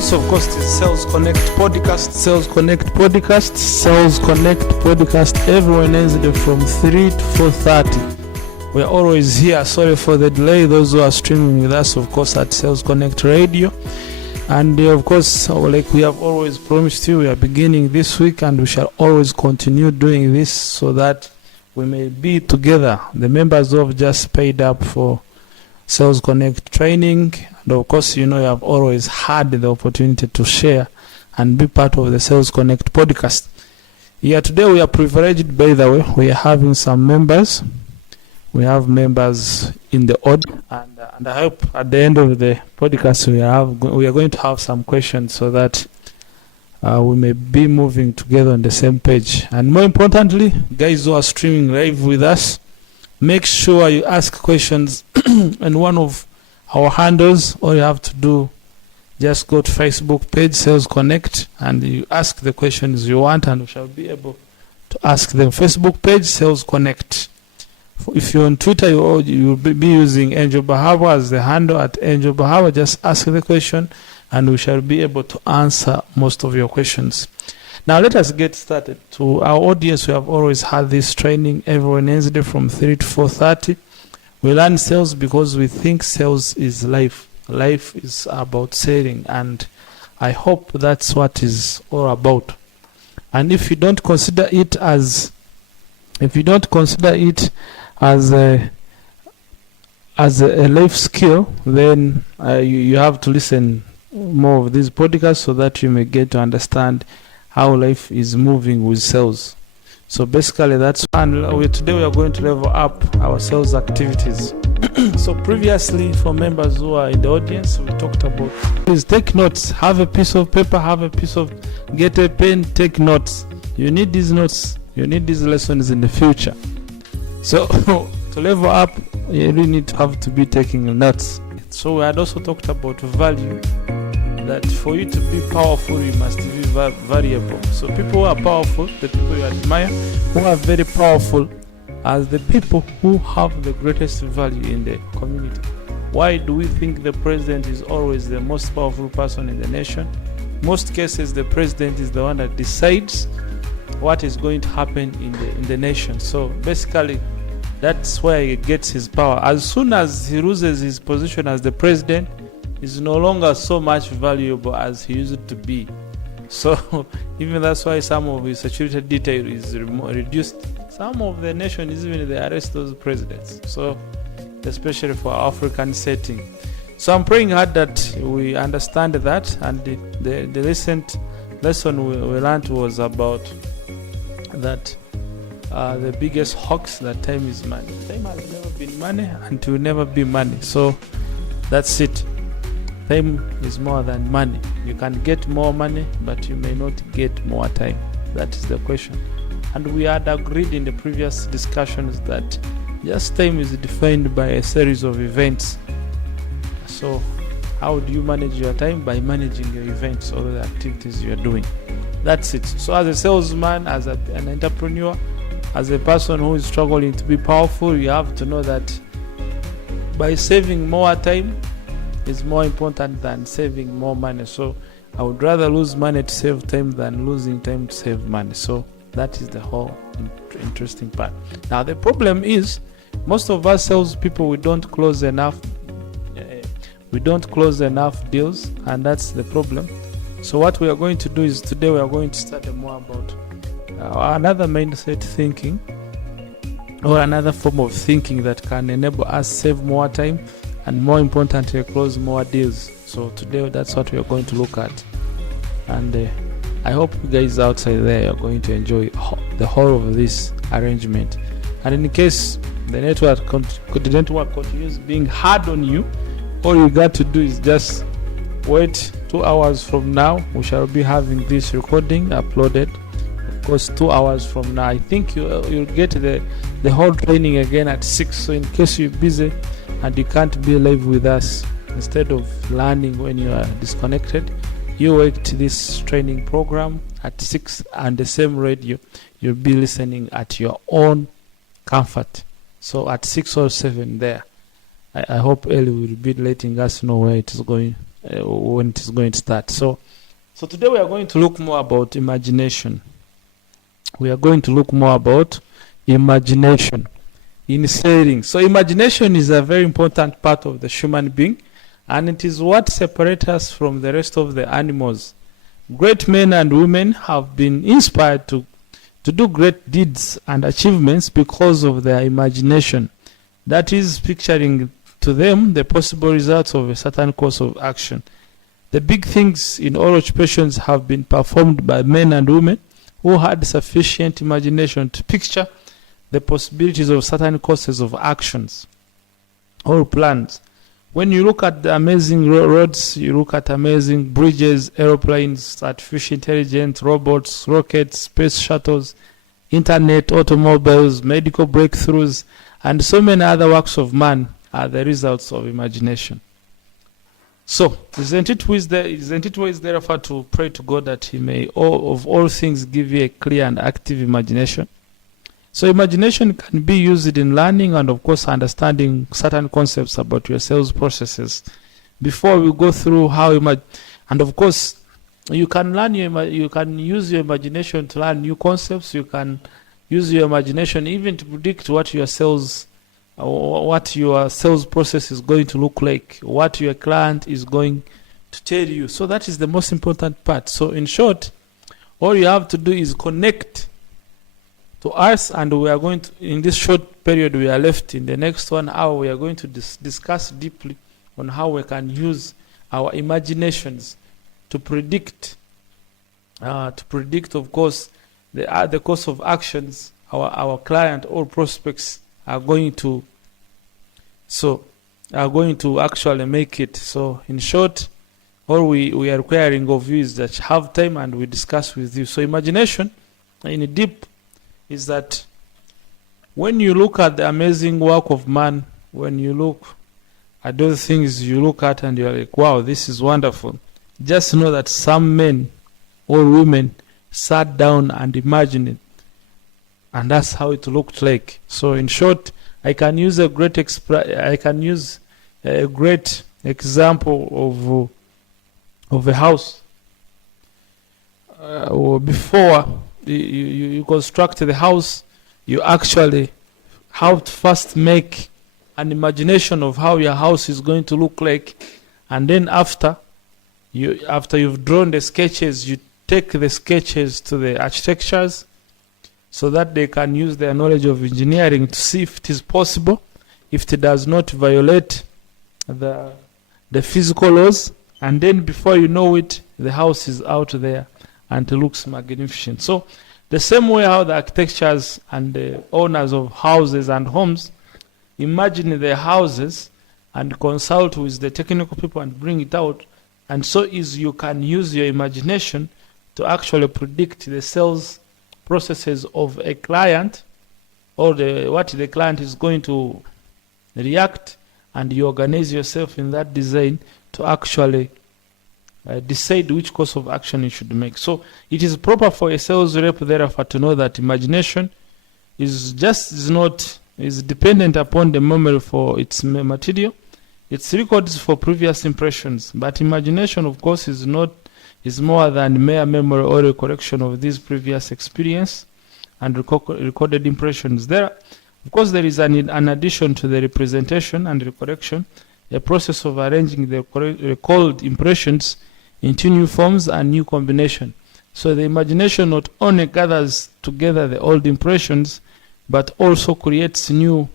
course, is Sales Connect Podcast. Sales Connect Podcast. Sales Connect Podcast. Every Wednesday from 3 to 4:30. We're always here. Sorry for the delay. Those who are streaming with us, of course, at Sales Connect Radio. And of course, like we have always promised you, we are beginning this week and we shall always continue doing this so that we may be together. The members who have just paid up for Sales Connect training, and of course, you have always had the opportunity to share and be part of the Sales Connect podcast. Yeah, today we are privileged, by the way. We are having some members. We have members in the audience, and I hope at the end of the podcast we are going to have some questions so that we may be moving together on the same page. And more importantly, guys who are streaming live with us, make sure you ask questions and one of our handles. All you have to do, just go to Facebook page Sales Connect and you ask the questions you want and we shall be able to ask them. Facebook page Sales Connect. If you're on Twitter, you'll be using Angel Bahava as the handle at Angel Bahava. Just ask the question and we shall be able to answer most of your questions. Now let us get started. To our audience, we have always had this training every Wednesday from 3 to 4:30. We learn sales because we think sales is life. Life is about selling, and I hope that's what is all about. And if you don't consider it as a life skill, then you have to listen more of these podcasts so that you may get to understand how life is moving with sales. So basically that's fun. Today we are going to level up our sales activities. So previously, for members who are in the audience, we talked about, please take notes. Have a piece of paper, get a pen, take notes. You need these notes. You need these lessons in the future. So to level up, you really need to have to be taking notes. So we had also talked about value. That for you to be powerful, you must be variable. So people who are powerful, the people you admire, who are very powerful, are the people who have the greatest value in the community. Why do we think the president is always the most powerful person in the nation? Most cases, the president is the one that decides what is going to happen in the nation. So basically, that's where he gets his power. As soon as he loses his position as the president, is no longer so much valuable as he used to be. So even that's why some of his security detail is reduced. Some of the nations even they arrest those presidents. So especially for our African setting. So I'm praying hard that we understand that, and the recent lesson we learned was about that the biggest hoax, that time is money. Time has never been money and will never be money. So that's it. Time is more than money. You can get more money, but you may not get more time. That is the question. And we had agreed in the previous discussions that just time is defined by a series of events. So how do you manage your time? By managing your events or the activities you are doing. That's it. So as a salesman, as an entrepreneur, as a person who is struggling to be powerful, you have to know that by saving more time is more important than saving more money. So I would rather lose money to save time than losing time to save money. So that is the whole interesting part. Now the problem is, most of us salespeople, we don't close enough deals, and that's the problem. So what we are going to do is, today we are going to start more about another mindset thinking, or another form of thinking that can enable us save more time and, more importantly, close more deals. So today that's what we are going to look at, and I hope you guys outside there are going to enjoy the whole of this arrangement. And in case the network continues being hard on you, all you got to do is just wait 2 hours from now. We shall be having this recording uploaded. Of course, 2 hours from now, I think you'll get the whole training again at 6. So in case you're busy and you can't be live with us, instead of learning when you are disconnected, you wait this training program at 6, and the same radio you'll be listening at your own comfort. So at 6 or 7 there, I hope Ellie will be letting us know where it is going, when it is going to start. So today we are going to look more about imagination. We are going to look more about imagination in selling. So imagination is a very important part of the human being, and it is what separates us from the rest of the animals. Great men and women have been inspired to do great deeds and achievements because of their imagination. That is, picturing to them the possible results of a certain course of action. The big things in all occupations have been performed by men and women who had sufficient imagination to picture the possibilities of certain courses of actions or plans. When you look at the amazing roads, you look at amazing bridges, aeroplanes, artificial intelligence, robots, rockets, space shuttles, internet, automobiles, medical breakthroughs, and so many other works of man are the results of imagination. So, isn't it wise therefore to pray to God that He may of all things give you a clear and active imagination? So imagination can be used in learning and of course understanding certain concepts about your sales processes. Before we go through how and of course you can you can use your imagination to learn new concepts. You can use your imagination even to predict what your sales process is going to look like, what your client is going to tell you. So that is the most important part. So in short, all you have to do is connect to us, and we are going to, in this short period we are left, in the next 1 hour, we are going to discuss deeply on how we can use our imaginations to predict, of course, the course of actions our client or prospects are going to actually make it. So in short, all we are requiring of you is that you have time and we discuss with you. So imagination in deep is that when you look at the amazing work of man, when you look at those things you look at and you're like, wow, this is wonderful, just know that some men or women sat down and imagined it, and that's how it looked like. So in short, I can use a great example of a house. Before you construct the house, you actually have to first make an imagination of how your house is going to look like, and then after you've drawn the sketches, you take the sketches to the architectures so that they can use their knowledge of engineering to see if it is possible, if it does not violate the physical laws, and then before you know it, the house is out there and it looks magnificent. So the same way how the architects and the owners of houses and homes imagine their houses and consult with the technical people and bring it out, and so is you can use your imagination to actually predict the sales processes of a client, or what the client is going to react, and you organize yourself in that design to actually decide which course of action you should make. So it is proper for a sales rep therefore to know that imagination is dependent upon the memory for its material, its records for previous impressions, but imagination of course is more than mere memory or recollection of these previous experience and recorded impressions. There is an addition to the representation and recollection, a process of arranging the recalled impressions into new forms and new combination. So the imagination not only gathers together the old impressions, but also creates new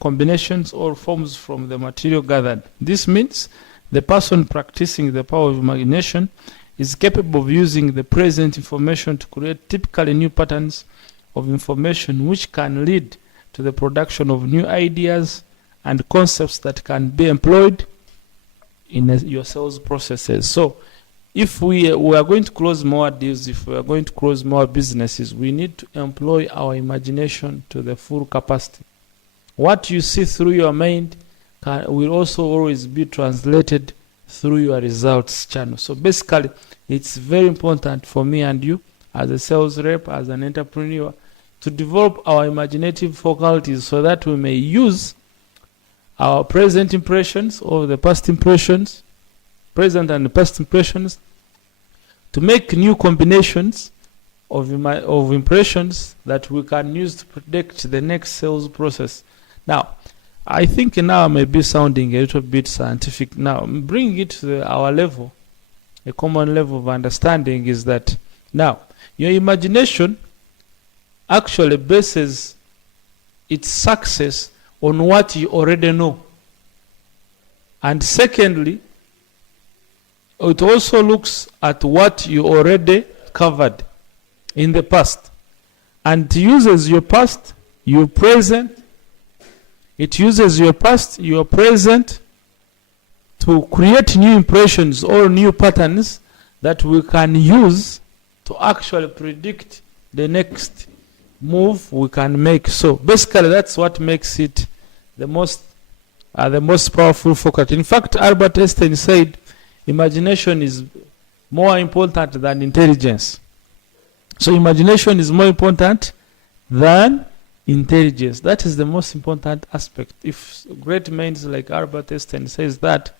combinations or forms from the material gathered. This means the person practicing the power of imagination is capable of using the present information to create typically new patterns of information which can lead to the production of new ideas and concepts that can be employed in your sales processes. So if we are going to close more deals, if we are going to close more businesses, we need to employ our imagination to the full capacity. What you see through your mind will also always be translated through your results channel. So basically, it's very important for me and you as a sales rep, as an entrepreneur, to develop our imaginative faculties so that we may use our present impressions or the past impressions, present and past impressions, to make new combinations of impressions that we can use to predict the next sales process. Now, I think now I may be sounding a little bit scientific. Now, bringing it to our level, a common level of understanding is that now your imagination actually bases its success on what you already know. And secondly, it also looks at what you already covered in the past. And it uses your past, your present, it uses your past, your present, to create new impressions or new patterns that we can use to actually predict the next move we can make. So basically that's what makes it the most powerful focus. In fact, Albert Einstein said imagination is more important than intelligence. So imagination is more important than intelligence. That is the most important aspect. If great minds like Albert Einstein says that,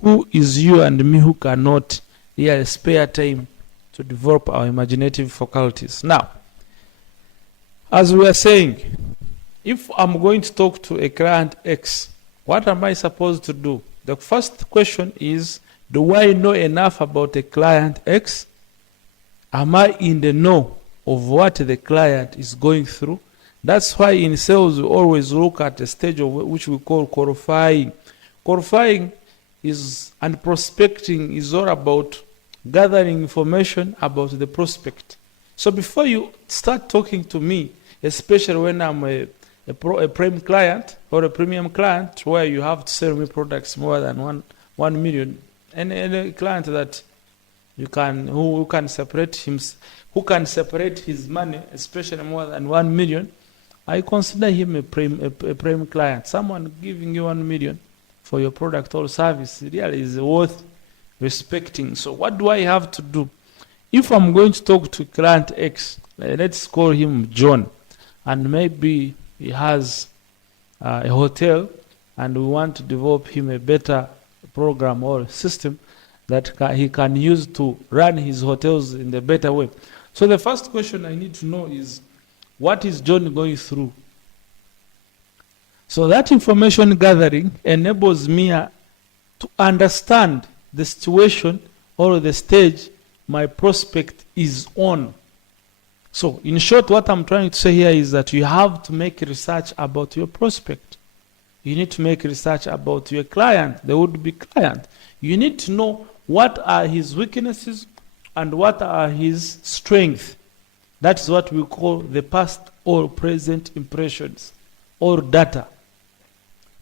who is you and me who cannot really spare time to develop our imaginative faculties? Now, as we are saying, if I'm going to talk to a client X, what am I supposed to do? The first question is, do I know enough about a client X? Am I in the know of what the client is going through? That's why in sales we always look at a stage of which we call qualifying. Qualifying and prospecting is all about gathering information about the prospect. So before you start talking to me, especially when I'm a prime client or a premium client where you have to sell me products more than 1 million, and a client that you can who can separate his money, especially more than 1 million, I consider him a prime client. Someone giving you 1 million for your product or service really is worth respecting. So what do I have to do? If I'm going to talk to client X, let's call him John, and maybe he has a hotel and we want to develop him a better program or system that he can use to run his hotels in a better way. So the first question I need to know is, what is John going through? So that information gathering enables me to understand the situation or the stage my prospect is on. So in short, what I'm trying to say here is that you have to make research about your prospect. You need to make research about your client, the would-be client. You need to know what are his weaknesses and what are his strengths. That is what we call the past or present impressions or data.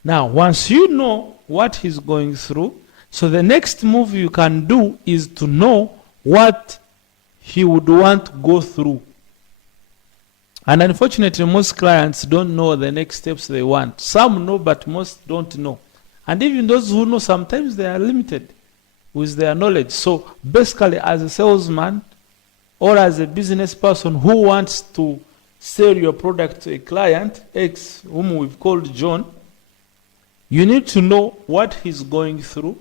Now, once you know what he's going through, so the next move you can do is to know what he would want to go through. And unfortunately, most clients don't know the next steps they want. Some know, but most don't know. And even those who know, sometimes they are limited with their knowledge. So basically, as a salesman or as a business person who wants to sell your product to a client X, whom we've called John, you need to know what he's going through.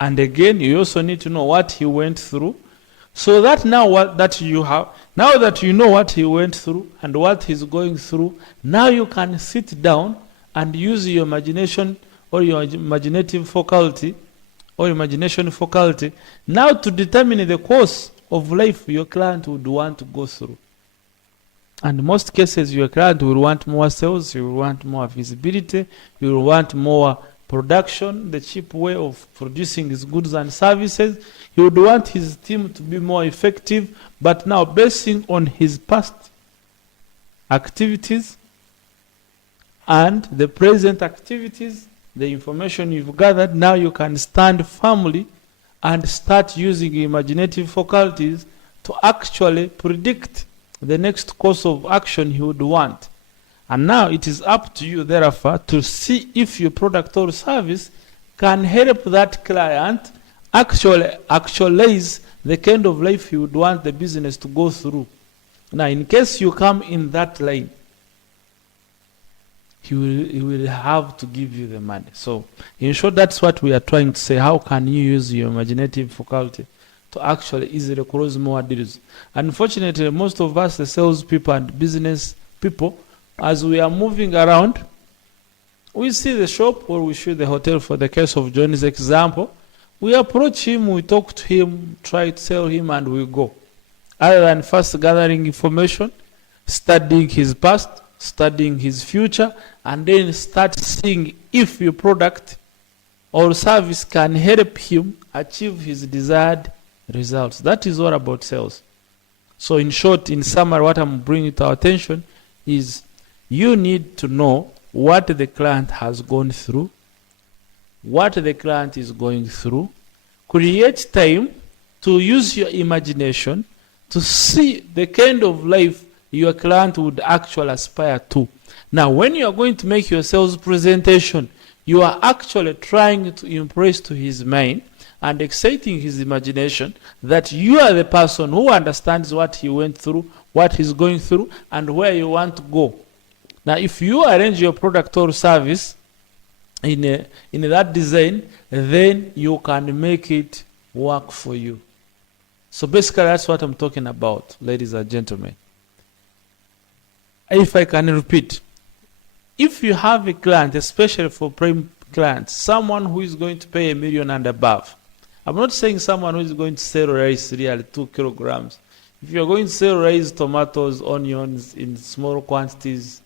And again, you also need to know what he went through. So that now that you know what he went through and what he's going through, now you can sit down and use your imagination or your imaginative faculty or imagination faculty now to determine the course of life your client would want to go through. And in most cases, your client will want more sales, you will want more visibility, you will want more production, the cheap way of producing his goods and services. He would want his team to be more effective, but now basing on his past activities and the present activities, the information you've gathered, now you can stand firmly and start using imaginative faculties to actually predict the next course of action he would want. And now it is up to you, therefore, to see if your product or service can help that client actualize the kind of life he would want the business to go through. Now, in case you come in that line, he will have to give you the money. So in short, that's what we are trying to say. How can you use your imaginative faculty to actually easily close more deals? Unfortunately, most of us, the salespeople and business people, as we are moving around, we see the shop or we see the hotel. For the case of John's example, we approach him, we talk to him, try to sell him, and we go. Other than first gathering information, studying his past, studying his future, and then start seeing if your product or service can help him achieve his desired results. That is all about sales. So in short, in summary, what I'm bringing to our attention is you need to know what the client has gone through, what the client is going through. Create time to use your imagination to see the kind of life your client would actually aspire to. Now, when you are going to make your sales presentation, you are actually trying to impress to his mind and exciting his imagination that you are the person who understands what he went through, what he's going through, and where you want to go. Now, if you arrange your product or service in that design, then you can make it work for you. So basically, that's what I'm talking about, ladies and gentlemen. If I can repeat, if you have a client, especially for prime clients, someone who is going to pay $1 million and above, I'm not saying someone who is going to sell rice really 2 kilograms. If you're going to sell rice, tomatoes, onions in small quantities,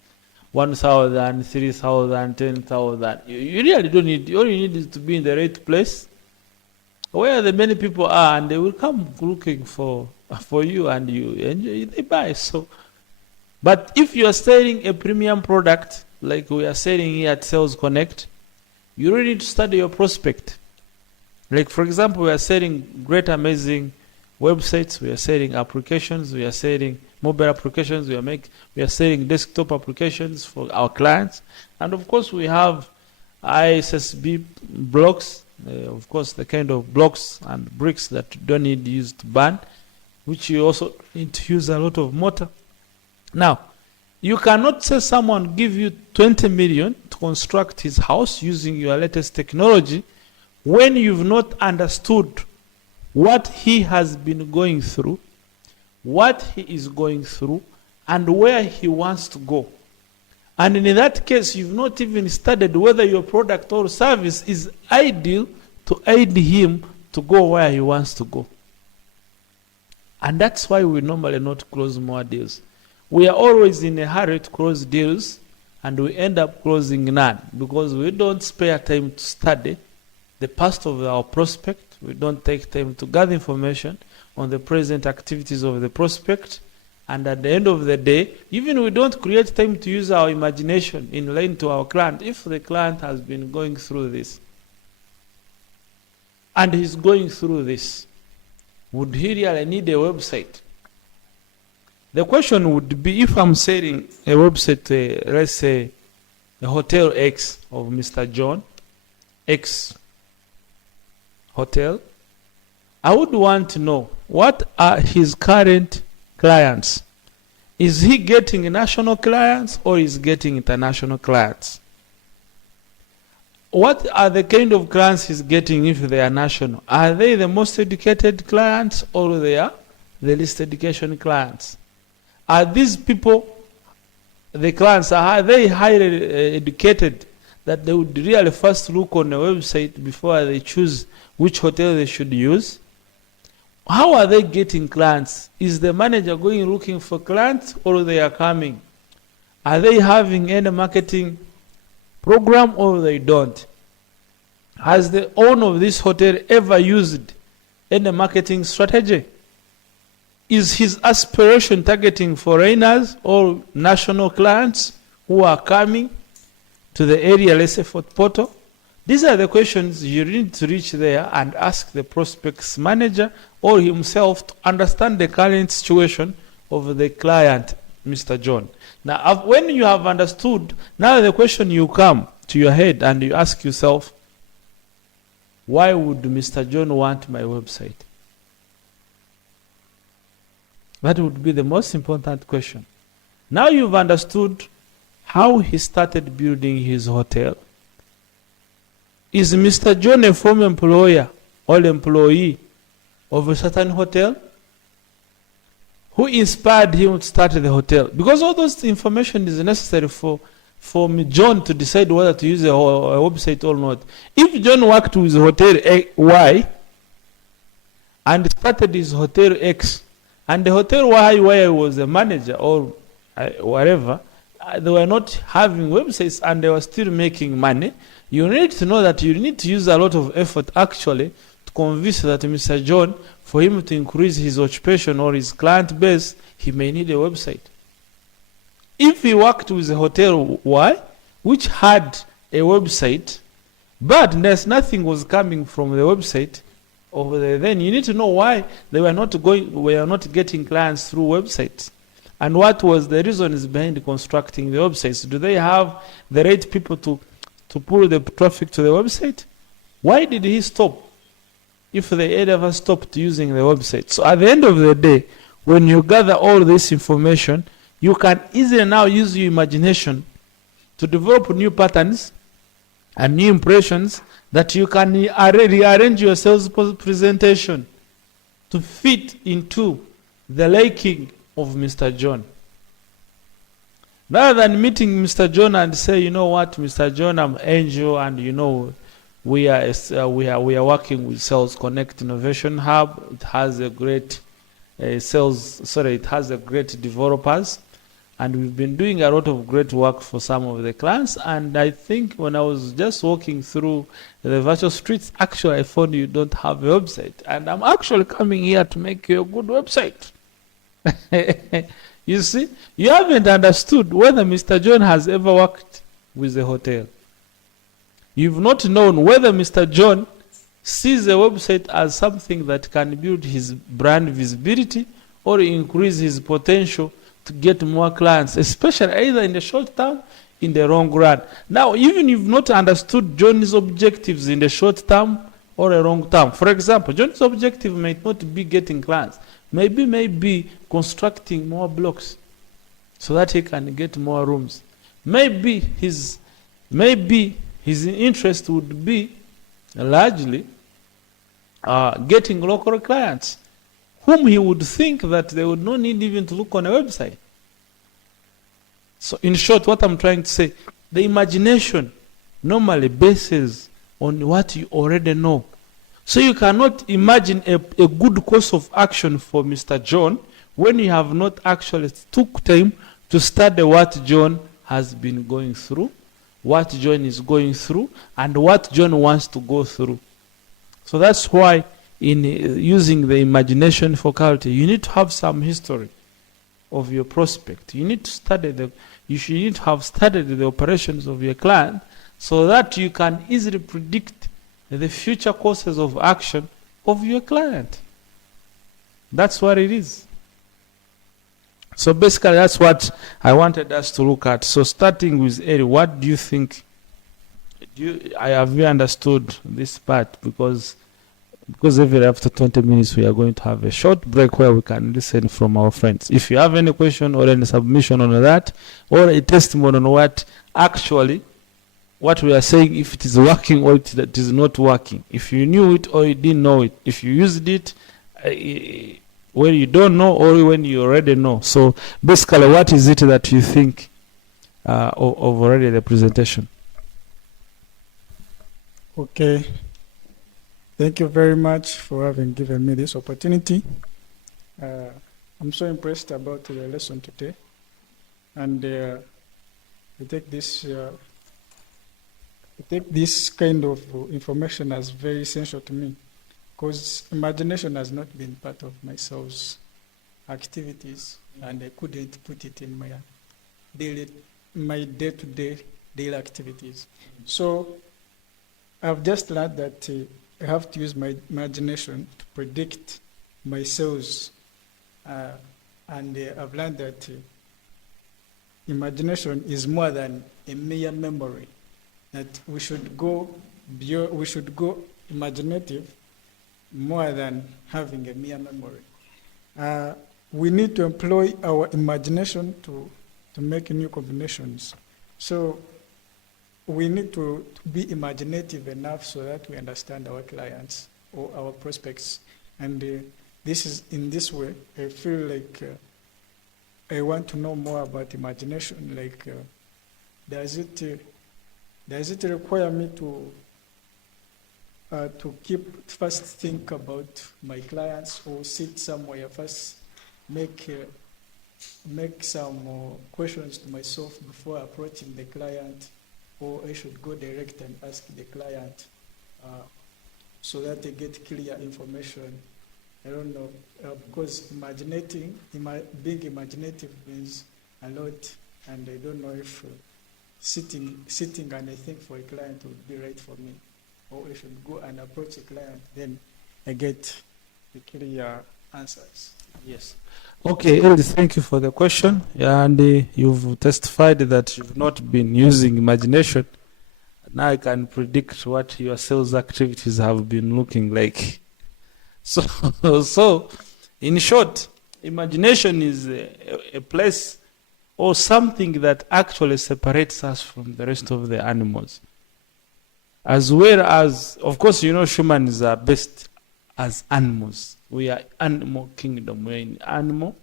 1,000, 3,000, 10,000, you really don't need, all you need is to be in the right place where the many people are, and they will come looking for you, and they buy. So, but if you are selling a premium product like we are selling here at Sales Connect, you really need to study your prospect. Like for example, we are selling great, amazing websites, we are selling applications, we are selling mobile applications, we are selling desktop applications for our clients, and of course we have ISSB blocks, of course the kind of blocks and bricks that you don't need to use to burn, which you also need to use a lot of mortar. Now, you cannot say someone give you 20 million to construct his house using your latest technology when you've not understood what he has been going through, what he is going through, and where he wants to go. And in that case, you've not even studied whether your product or service is ideal to aid him to go where he wants to go. And that's why we normally not close more deals. We are always in a hurry to close deals, and we end up closing none because we don't spare time to study the past of our prospect. We don't take time to gather information on the present activities of the prospect. And at the end of the day, even we don't create time to use our imagination in line to our client. If the client has been going through this, and he's going through this, would he really need a website? The question would be, if I'm selling a website to, let's say, the Hotel X of Mr. John, X Hotel, I would want to know what are his current clients. Is he getting national clients or is getting international clients? What are the kind of clients he's getting if they are national? Are they the most educated clients or they are the least education clients? Are these people, the clients, are they highly educated that they would really first look on the website before they choose which hotel they should use? How are they getting clients? Is the manager going looking for clients or they are coming? Are they having any marketing program or they don't? Has the owner of this hotel ever used any marketing strategy? Is his aspiration targeting foreigners or national clients who are coming to the area, let's say for Porto? These are the questions you need to reach there and ask the prospect's manager or himself to understand the current situation of the client, Mr. John. Now, when you have understood, now the question you come to your head and you ask yourself, why would Mr. John want my website? That would be the most important question. Now you've understood how he started building his hotel. Is Mr. John a former employer or employee of a certain hotel? Who inspired him to start the hotel? Because all those information is necessary for John to decide whether to use a website or not. If John worked with Hotel Y and started his Hotel X, and the Hotel Y where he was a manager or whatever, they were not having websites and they were still making money, you need to know that you need to use a lot of effort actually to convince that Mr. John, for him to increase his occupation or his client base, he may need a website. If he worked with a Hotel Y, which had a website, but there's nothing was coming from the website over there, then you need to know why they were not getting clients through websites. And what was the reasons behind constructing the websites? Do they have the right people to pull the traffic to the website? Why did he stop if they had ever stopped using the website? So at the end of the day, when you gather all this information, you can easily now use your imagination to develop new patterns and new impressions that you can rearrange your sales presentation to fit into the liking of Mr. John. Rather than meeting Mr. John and say, you know what, Mr. John, I'm Angel, and you know, we are working with Sales Connect Innovation Hub. It has a great it has a great developers, and we've been doing a lot of great work for some of the clients. And I think when I was just walking through the virtual streets, actually I found you don't have a website, and I'm actually coming here to make you a good website. You see, you haven't understood whether Mr. John has ever worked with a hotel. You've not known whether Mr. John sees a website as something that can build his brand visibility or increase his potential to get more clients, especially either in the short term, in the long run. Now, even you've not understood John's objectives in the short term or a long term. For example, John's objective might not be getting clients. Maybe constructing more blocks so that he can get more rooms. Maybe his interest would be largely getting local clients whom he would think that they would not need even to look on a website. So in short, what I'm trying to say, the imagination normally bases on what you already know. So you cannot imagine a good course of action for Mr. John when you have not actually took time to study what John has been going through, what John is going through, and what John wants to go through. So that's why in using the imagination faculty, you need to have some history of your prospect. You need to study you should need to have studied the operations of your client so that you can easily predict the future courses of action of your client. That's what it is. So basically that's what I wanted us to look at. So starting with Eri, what do you think? Have you understood this part? Because every after 20 minutes we are going to have a short break where we can listen from our friends. If you have any question or any submission on that, or a testimony on what we are saying, if it is working or it is not working, if you knew it or you didn't know it, if you used it when you don't know or when you already know. So basically, what is it that you think of already the presentation? Okay. Thank you very much for having given me this opportunity. I'm so impressed about the lesson today, and I take this kind of information as very essential to me, because imagination has not been part of my sales activities, and I couldn't put it in my day-to-day daily activities. So I've just learned that I have to use my imagination to predict my sales, and I've learned that imagination is more than a mere memory. That we should go imaginative more than having a mere memory. We need to employ our imagination to make new combinations. So we need to be imaginative enough so that we understand our clients or our prospects. And this is in this way, I feel like I want to know more about imagination. Like, does it require me to first think about my clients, or sit somewhere first, make some questions to myself before approaching the client, or I should go direct and ask the client so that they get clear information? I don't know, because being imaginative means a lot, and I don't know if sitting and I think for a client would be right for me, or I should go and approach a client, then I get the clear answers. Yes. Okay, Ed, thank you for the question. Yeah, and you've testified that you've not been using imagination. Now I can predict what your sales activities have been looking like. So in short, imagination is a place or something that actually separates us from the rest of the animals. As well as, of course, humans are best as animals. We are animal kingdom. We are in animal,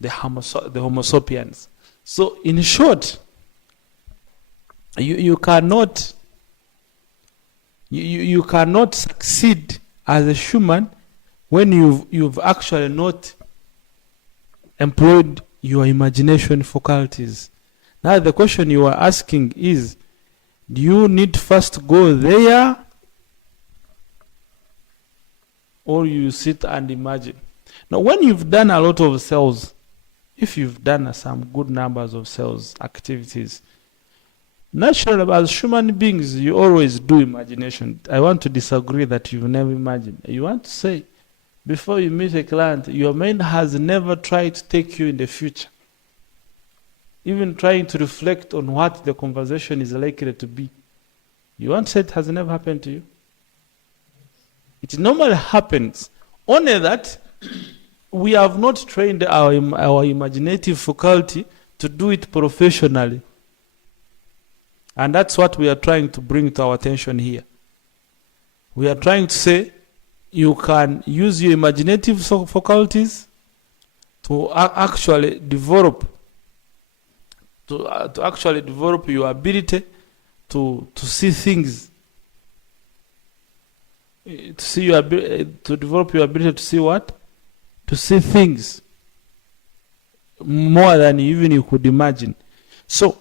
the Homo sapiens. So in short, you cannot succeed as a human when you've actually not employed your imagination faculties. Now the question you are asking is, do you need to first go there, or you sit and imagine? Now when you've done a lot of sales, if you've done some good numbers of sales activities, naturally as human beings you always do imagination. I want to disagree that you've never imagined. You want to say, before you meet a client, your mind has never tried to take you in the future, even trying to reflect on what the conversation is likely to be. You want to say it has never happened to you? It normally happens, only that we have not trained our imaginative faculty to do it professionally. And that's what we are trying to bring to our attention here. We are trying to say, you can use your imaginative faculties to actually develop your ability to see things, to develop your ability to see what? To see things more than even you could imagine. So,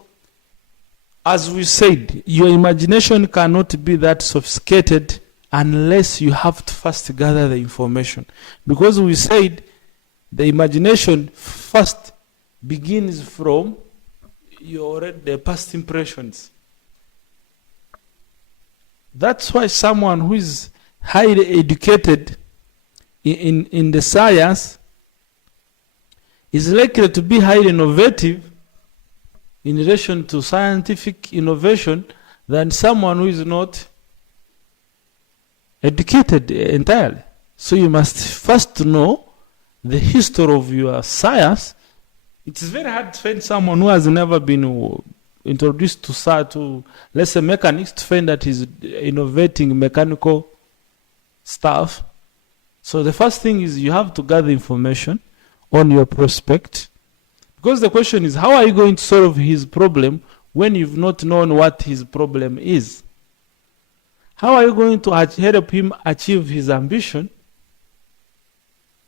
as we said, your imagination cannot be that sophisticated unless you have to first gather the information. Because we said the imagination first begins from the past impressions. That's why someone who is highly educated in the science is likely to be highly innovative in relation to scientific innovation than someone who is not educated entirely. So you must first know the history of your science. It is very hard to find someone who has never been introduced to let's say mechanics, to find that he's innovating mechanical stuff. So the first thing is you have to gather information on your prospect, because the question is, how are you going to solve his problem when you've not known what his problem is? How are you going to help him achieve his ambition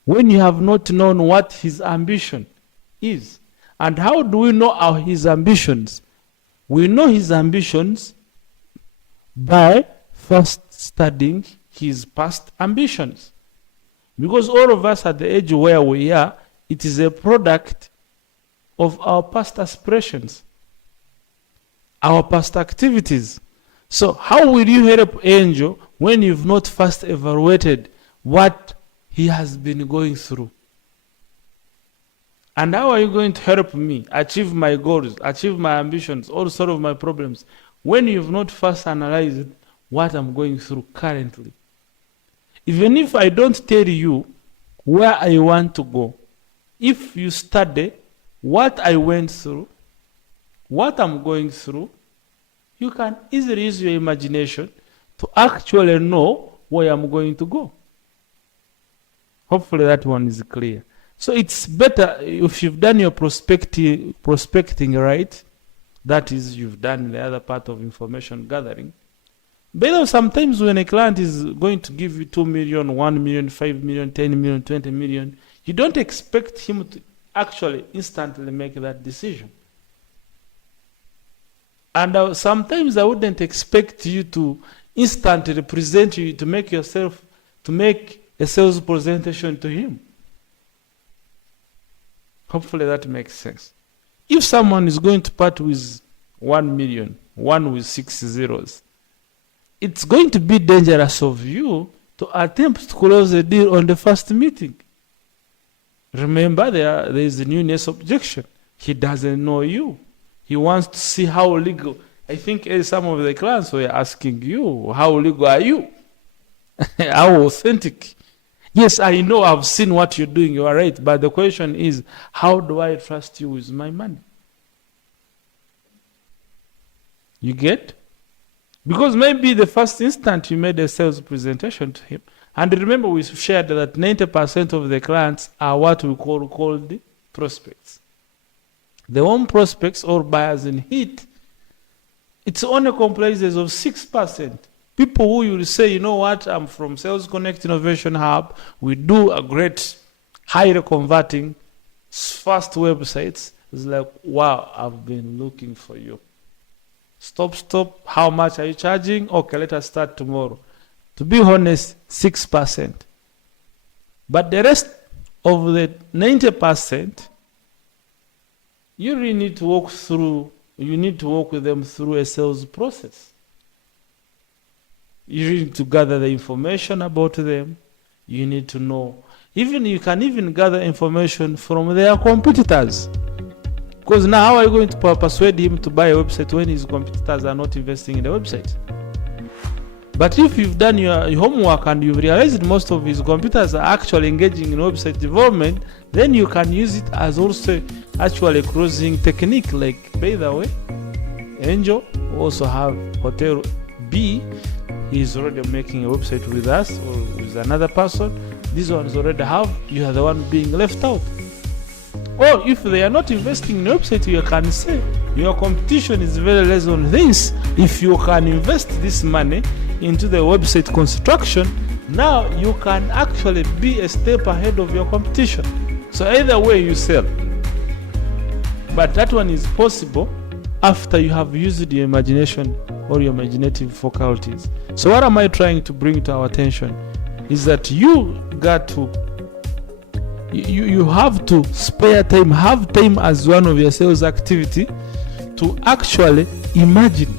when you have not known what his ambition is? And how do we know his ambitions? We know his ambitions by first studying his past ambitions. Because all of us at the age where we are, it is a product of our past aspirations, our past activities. So how will you help Angel when you've not first evaluated what he has been going through? And how are you going to help me achieve my goals, achieve my ambitions, or solve my problems, when you've not first analyzed what I'm going through currently? Even if I don't tell you where I want to go, if you study what I went through, what I'm going through, you can easily use your imagination to actually know where I'm going to go. Hopefully that one is clear. So it's better if you've done your prospecting right, that is, you've done the other part of information gathering. But sometimes when a client is going to give you 2 million, 1 million, 5 million, 10 million, 20 million, you don't expect him to actually instantly make that decision. And sometimes I wouldn't expect you to instantly present you to make a sales presentation to him. Hopefully that makes sense. If someone is going to part with 1 million, 1 with 6 zeros, it's going to be dangerous of you to attempt to close the deal on the first meeting. Remember, there is a newness objection. He doesn't know you. He wants to see how legal. I think some of the clients were asking you, how legal are you? How authentic? Yes, I know, I've seen what you're doing, you are right. But the question is, how do I trust you with my money? You get? Because maybe the first instant you made a sales presentation to him. And remember, we shared that 90% of the clients are what we call the prospects. The warm prospects or buyers in heat, it's only comprises of 6%. People who you will say, you know what, I'm from Sales Connect Innovation Hub. We do a great, highly converting, fast websites. It's like, wow, I've been looking for you. Stop. How much are you charging? Okay, let us start tomorrow. To be honest, 6%. But the rest of the 90%, you really need to walk with them through a sales process. You need to gather the information about them. You need to know. You can even gather information from their competitors. Because now how are you going to persuade him to buy a website when his competitors are not investing in the website? But if you've done your homework and you've realized most of his competitors are actually engaging in website development, then you can use it as also actually a closing technique. Like, by the way, Angel also have Hotel B. He's already making a website with us or with another person. These ones already have. You are the one being left out. Or if they are not investing in the website, you can say your competition is very less on this. If you can invest this money into the website construction, now you can actually be a step ahead of your competition. So either way you sell. But that one is possible after you have used your imagination or your imaginative faculties. So what am I trying to bring to our attention is that you have to spare time, have time as one of your sales activity to actually imagine